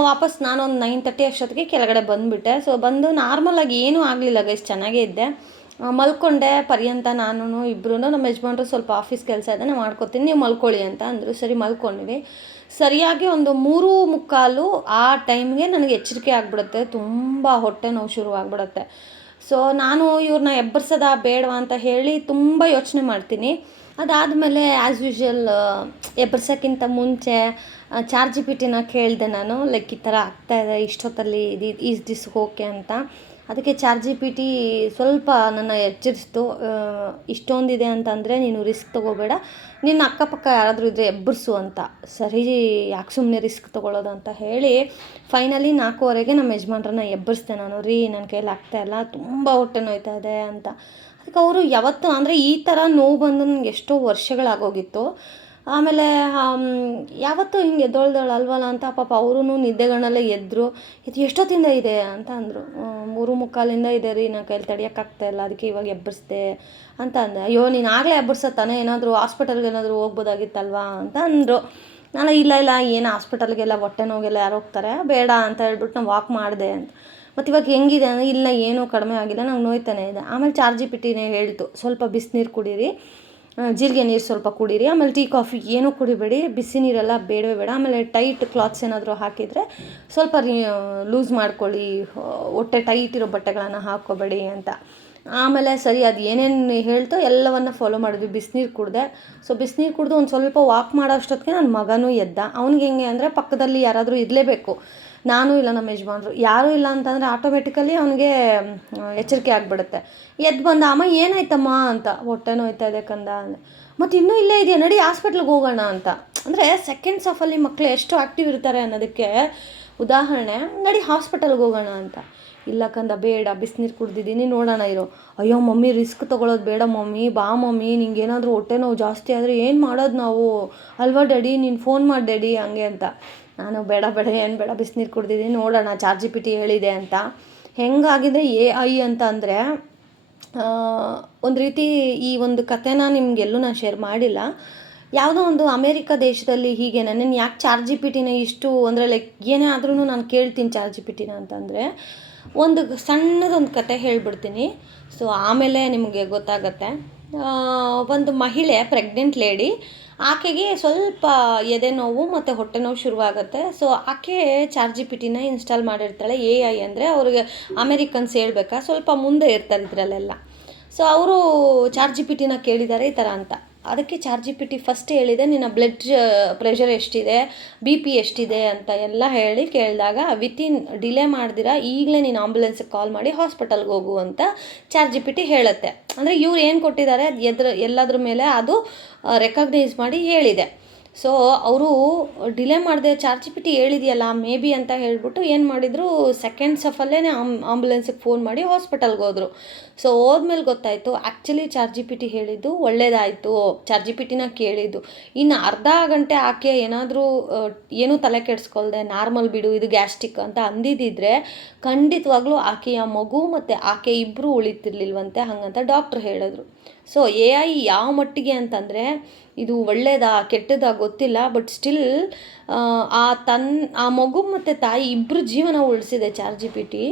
ವಾಪಸ್ ನಾನೊಂದು 9:30 ಅಷ್ಟೊತ್ತಿಗೆ ಕೆಳಗಡೆ ಬಂದುಬಿಟ್ಟೆ. ಸೊ ಬಂದು ನಾರ್ಮಲಾಗಿ ಏನೂ ಆಗಲಿಲ್ಲ ಗೈಸ್, ಚೆನ್ನಾಗೇ ಇದ್ದೆ. ಮಲ್ಕೊಂಡೆ. ಪರ್ಯಂತ ನಾನು ಇಬ್ಬರು, ನಮ್ಮ ಯಜಮಾನ್ರು ಸ್ವಲ್ಪ ಆಫೀಸ್ ಕೆಲಸ ಇದೆ, ನಾನು ಮಾಡ್ಕೊತೀನಿ, ನೀವು ಮಲ್ಕೊಳ್ಳಿ ಅಂತ ಅಂದರು. ಸರಿ ಮಲ್ಕೊಂಡ್ವಿ. ಸರಿಯಾಗಿ ಒಂದು 3:45 ಆ ಟೈಮ್ಗೆ ನನಗೆ ಎಚ್ಚರಿಕೆ ಆಗಿಬಿಡುತ್ತೆ, ತುಂಬ ಹೊಟ್ಟೆ ನೋವು ಶುರುವಾಗ್ಬಿಡುತ್ತೆ. ಸೊ ನಾನು ಇವ್ರನ್ನ ಎಬ್ಬರಿಸೋದ ಬೇಡವಾ ಅಂತ ಹೇಳಿ ತುಂಬ ಯೋಚನೆ ಮಾಡ್ತೀನಿ. ಅದಾದಮೇಲೆ ಆ್ಯಸ್ ಯೂಶ್ವಲ್ ಎಬ್ಬರ್ಸೋಕ್ಕಿಂತ ಮುಂಚೆ ChatGPTನ ಕೇಳಿದೆ ನಾನು, ಲೈಕ್ ಈ ಥರ ಆಗ್ತಾಯಿದೆ ಇಷ್ಟೊತ್ತಲ್ಲಿ, ಈಸ್ ದಿಸ್ ಓಕೆ ಅಂತ. ಅದಕ್ಕೆ ChatGPT ಸ್ವಲ್ಪ ನನ್ನ ಎಚ್ಚರಿಸ್ತು. ಇಷ್ಟೊಂದಿದೆ ಅಂತಂದರೆ ನೀನು ರಿಸ್ಕ್ ತೊಗೋಬೇಡ, ನಿನ್ನ ಅಕ್ಕಪಕ್ಕ ಯಾರಾದರೂ ಇದ್ದರೆ ಎಬ್ಬರಿಸು ಅಂತ. ಸರಿ ಯಾಕೆ ಸುಮ್ಮನೆ ರಿಸ್ಕ್ ತೊಗೊಳ್ಳೋದು ಅಂತ ಹೇಳಿ ಫೈನಲಿ 4:15ಗೆ ನಮ್ಮ ಯಜಮಾನ್ರನ್ನ ಎಬ್ಬರಿಸ್ದೆ ನಾನು. ನನ್ನ ಕೈಯಲ್ಲಿ ಆಗ್ತಾಯಿಲ್ಲ, ತುಂಬ ಹೊಟ್ಟೆ ನೋಯ್ತಾ ಇದೆ ಅಂತ. ಅದಕ್ಕೆ ಅವರು ಯಾವತ್ತೂ, ಅಂದರೆ ಈ ಥರ ನೋವು ಬಂದು ನನಗೆ ಎಷ್ಟೋ ವರ್ಷಗಳಾಗೋಗಿತ್ತು. ಆಮೇಲೆ ಯಾವತ್ತೂ ಹಿಂಗೆ ಎದ್ದೊಳ್ದಳಲ್ವಲ್ಲ ಅಂತ ಪಾಪ ಅವರೂ ನಿದ್ದೆಗಣ್ಣಲ್ಲೇ ಎದ್ದರು. ಇದು ಎಷ್ಟೊತ್ತಿಂದ ಇದೆ ಅಂತ ಅಂದರು. 3:45 ಇದೆ ರೀ, ನನ್ನ ಕೈಯಲ್ಲಿ ತಡೆಯೋಕ್ಕಾಗ್ತಾಯಿಲ್ಲ, ಅದಕ್ಕೆ ಇವಾಗ ಎಬ್ಬರಿಸ್ದೆ ಅಂತ ಅಂದೆ. ಅಯ್ಯೋ ನೀನು ಆಗಲೇ ಎಬ್ಬರಿಸತ್ತಾನೆ, ಏನಾದರೂ ಹಾಸ್ಪಿಟಲ್ಗೆ ಏನಾದರೂ ಹೋಗ್ಬೋದಾಗಿತ್ತಲ್ವಾ ಅಂತ ಅಂದರು. ನಾನು ಇಲ್ಲ ಏನು ಹಾಸ್ಪಿಟಲ್ಗೆಲ್ಲ ಹೊಟ್ಟೆ ನೋವಿಗೆಲ್ಲ ಯಾರು ಹೋಗ್ತಾರೆ, ಬೇಡ ಅಂತ ಹೇಳ್ಬಿಟ್ಟು ನಾನು ವಾಕ್ ಮಾಡಿದೆ ಅಂತ. ಮತ್ತು ಇವಾಗ ಹೆಂಗಿದೆ ಅಂದರೆ, ಇಲ್ಲ ಏನೂ ಕಡಿಮೆ ಆಗಿಲ್ಲ, ನಂಗೆ ನೋಯ್ತಾನೆ ಇದೆ. ಆಮೇಲೆ ChatGPTನೇ ಹೇಳ್ತು, ಸ್ವಲ್ಪ ಬಿಸಿನೀರು ಕುಡೀರಿ, ಜೀರಿಗೆ ನೀರು ಸ್ವಲ್ಪ ಕುಡೀರಿ, ಆಮೇಲೆ ಟೀ ಕಾಫಿ ಏನೂ ಕುಡಿಬೇಡಿ, ಬಿಸಿ ನೀರೆಲ್ಲ ಬೇಡವೇ ಬೇಡ. ಆಮೇಲೆ ಟೈಟ್ ಕ್ಲಾತ್ಸ್ ಏನಾದರೂ ಹಾಕಿದರೆ ಸ್ವಲ್ಪ ಲೂಸ್ ಮಾಡ್ಕೊಳ್ಳಿ, ಹೊಟ್ಟೆ ಟೈಟ್ ಇರೋ ಬಟ್ಟೆಗಳನ್ನು ಹಾಕ್ಕೋಬೇಡಿ ಅಂತ. ಆಮೇಲೆ ಸರಿ ಅದು ಏನೇನು ಹೇಳ್ತೋ ಎಲ್ಲವನ್ನು ಫಾಲೋ ಮಾಡಿದ್ವಿ. ಬಿಸಿನೀರು ಕುಡಿದೆ. ಸೊ ಬಿಸಿನೀರು ಕುಡಿದು ಒಂದು ಸ್ವಲ್ಪ ವಾಕ್ ಮಾಡೋ ಅಷ್ಟೊತ್ತಿಗೆ ನನ್ನ ಮಗನೂ ಎದ್ದ. ಅವ್ನಿಗೆ ಹೆಂಗೆ ಅಂದರೆ ಪಕ್ಕದಲ್ಲಿ ಯಾರಾದರೂ ಇರಲೇಬೇಕು, ನಾನು ಇಲ್ಲ ನಮ್ಮ ಯಜಮಾನ್ರು. ಯಾರೂ ಇಲ್ಲ ಅಂತಂದರೆ ಆಟೋಮೆಟಿಕಲಿ ಅವನಿಗೆ ಎಚ್ಚರಿಕೆ ಆಗಿಬಿಡುತ್ತೆ. ಎದ್ದು ಬಂದ, ಅಮ್ಮ ಏನಾಯ್ತಮ್ಮ ಅಂತ. ಹೊಟ್ಟೆ ನೋಯ್ತಾ ಇದೆ ಕಂದ ಅಂದೆ. ಮತ್ತು ಇನ್ನೂ ಇಲ್ಲೇ ಇದೆಯಾ, ನಡಿ ಹಾಸ್ಪಿಟ್ಲಿಗೆ ಹೋಗೋಣ ಅಂತ. ಅಂದರೆ ಸೆಕೆಂಡ್ಸ್ ಆಫಲ್ಲಿ ಮಕ್ಕಳು ಎಷ್ಟು ಆ್ಯಕ್ಟಿವ್ ಇರ್ತಾರೆ ಅನ್ನೋದಕ್ಕೆ ಉದಾಹರಣೆ, ನಡಿ ಹಾಸ್ಪಿಟಲ್ಗೆ ಹೋಗೋಣ ಅಂತ. ಇಲ್ಲ ಕಂದ ಬೇಡ, ಬಿಸಿನೀರು ಕುಡ್ದಿದ್ದೀನಿ, ನೋಡೋಣ ಇರೋ. ಅಯ್ಯೋ ಮಮ್ಮಿ ರಿಸ್ಕ್ ತೊಗೊಳೋದು ಬೇಡ ಮಮ್ಮಿ, ಬಾ ಮಮ್ಮಿ, ನಿಂಗೇನಾದರೂ ಹೊಟ್ಟೆ ನೋವು ಜಾಸ್ತಿ ಆದರೆ ಏನು ಮಾಡೋದು ನಾವು, ಅಲ್ವಾ ಡ್ಯಾಡಿ, ನೀನು ಫೋನ್ ಮಾಡಿ ಡ್ಯಾಡಿ ಹಂಗೆ ಅಂತ. ನಾನು ಬೇಡ ಏನು ಬೇಡ, ಬಿಸಿನೀರು ಕುಡ್ದಿದ್ದೀನಿ, ನೋಡೋಣ ChatGPT ಹೇಳಿದೆ ಅಂತ. ಹೆಂಗಾಗಿದೆ AI ಅಂತ ಅಂದರೆ, ಒಂದು ರೀತಿ ಈ ಒಂದು ಕಥೆನ ನಿಮಗೆಲ್ಲೂ ನಾನು ಶೇರ್ ಮಾಡಿಲ್ಲ. ಯಾವುದೋ ಒಂದು ಅಮೇರಿಕಾ ದೇಶದಲ್ಲಿ ಹೀಗೆ ನಾನು ಯಾಕೆ ChatGPTನ ಇಷ್ಟು ಅಂದರೆ ಲೈಕ್ ಏನೇ ಆದ್ರೂ ನಾನು ಕೇಳ್ತೀನಿ ChatGPTನ ಅಂತಂದರೆ, ಒಂದು ಸಣ್ಣದೊಂದು ಕತೆ ಹೇಳ್ಬಿಡ್ತೀನಿ. ಸೊ ಆಮೇಲೆ ನಿಮಗೆ ಗೊತ್ತಾಗತ್ತೆ. ಒಂದು ಮಹಿಳೆ, ಪ್ರೆಗ್ನೆಂಟ್ ಲೇಡಿ, ಆಕೆಗೆ ಸ್ವಲ್ಪ ಎದೆ ನೋವು ಮತ್ತು ಹೊಟ್ಟೆ ನೋವು ಶುರುವಾಗುತ್ತೆ. ಸೊ ಆಕೆ ChatGPTನ ಇನ್ಸ್ಟಾಲ್ ಮಾಡಿರ್ತಾಳೆ. AI ಅಂದರೆ ಅವ್ರಿಗೆ ಅಮೇರಿಕನ್ಸ್ ಹೇಳ್ಬೇಕಾ, ಸ್ವಲ್ಪ ಮುಂದೆ ಇರ್ತಾರೆ ಇದರಲ್ಲೆಲ್ಲ. ಸೊ ಅವರು ChatGPTನ ಕೇಳಿದ್ದಾರೆ ಈ ಥರ ಅಂತ. ಅದಕ್ಕೆ chart G P T first ಹೇಳಿದೆ, ನಿನ್ನ ಬ್ಲಡ್ ಪ್ರೆಷರ್ ಎಷ್ಟಿದೆ, ಬಿ ಪಿ ಎಷ್ಟಿದೆ ಅಂತ ಎಲ್ಲ ಹೇಳಿ ಕೇಳಿದಾಗ ವಿತಿನ್ ಡಿಲೇ ಮಾಡ್ದಿರಾ ಈಗಲೇ ನೀನು ಆಂಬುಲೆನ್ಸಿಗೆ ಕಾಲ್ ಮಾಡಿ ಹಾಸ್ಪಿಟಲ್ಗೆ ಹೋಗು ಅಂತ ಚಾರ್ಟ್ ಜಿ ಪಿ ಟಿ ಹೇಳುತ್ತೆ. ಅಂದರೆ ಇವ್ರು ಏನು ಕೊಟ್ಟಿದ್ದಾರೆ ಎಲ್ಲದ್ರ ಮೇಲೆ ಅದು ರೆಕಗ್ನೈಸ್ ಮಾಡಿ ಹೇಳಿದೆ. ಸೊ ಅವರು ಡಿಲೇ ಮಾಡಿದೆ, ಚಾರ್ಟ್ ಜಿ ಪಿ ಟಿ ಹೇಳಿದೆಯಲ್ಲ ಮೇ ಬಿ ಅಂತ ಹೇಳಿಬಿಟ್ಟು ಏನು ಮಾಡಿದರು, ಸೆಕೆಂಡ್ಸಲ್ಲೇ ಆಂಬುಲೆನ್ಸಿಗೆ ಫೋನ್ ಮಾಡಿ ಹಾಸ್ಪಿಟಲ್ಗೆ ಹೋದರು. ಸೊ ಹೋದ್ಮೇಲೆ ಗೊತ್ತಾಯಿತು actually chart G P T ಹೇಳಿದ್ದು ಒಳ್ಳೇದಾಯಿತು, ಚಾರ್ಟ್ ಜಿ ಪಿ ಟಿನ ಕೇಳಿದ್ದು. ಇನ್ನು ಅರ್ಧ ಗಂಟೆ ಆಕೆ ಏನಾದರೂ ಏನೂ ತಲೆ ಕೆಡಿಸ್ಕೊಳ್ದೆ ನಾರ್ಮಲ್ ಬಿಡು ಇದು ಗ್ಯಾಸ್ಟ್ರಿಕ್ ಅಂತ ಅಂದಿದ್ದಿದ್ರೆ ಖಂಡಿತವಾಗ್ಲೂ ಆಕೆಯ ಮಗು ಮತ್ತು ಆಕೆ ಇಬ್ಬರು ಉಳಿತಿರ್ಲಿಲ್ವಂತೆ, ಹಾಗಂತ ಡಾಕ್ಟ್ರ್ ಹೇಳಿದ್ರು. ಸೊ ಎ ಐ ಯಾವ ಮಟ್ಟಿಗೆ ಅಂತಂದರೆ ಇದು ಒಳ್ಳೇದಾ ಕೆಟ್ಟದಾ ಗೊತ್ತಿಲ್ಲ, ಬಟ್ ಸ್ಟಿಲ್ ಆ ಮಗು ಮತ್ತು ತಾಯಿ ಇಬ್ಬರು ಜೀವನ ಉಳಿಸಿದೆ ಚಾರ್ಟ್ ಜಿ ಪಿ ಟಿ.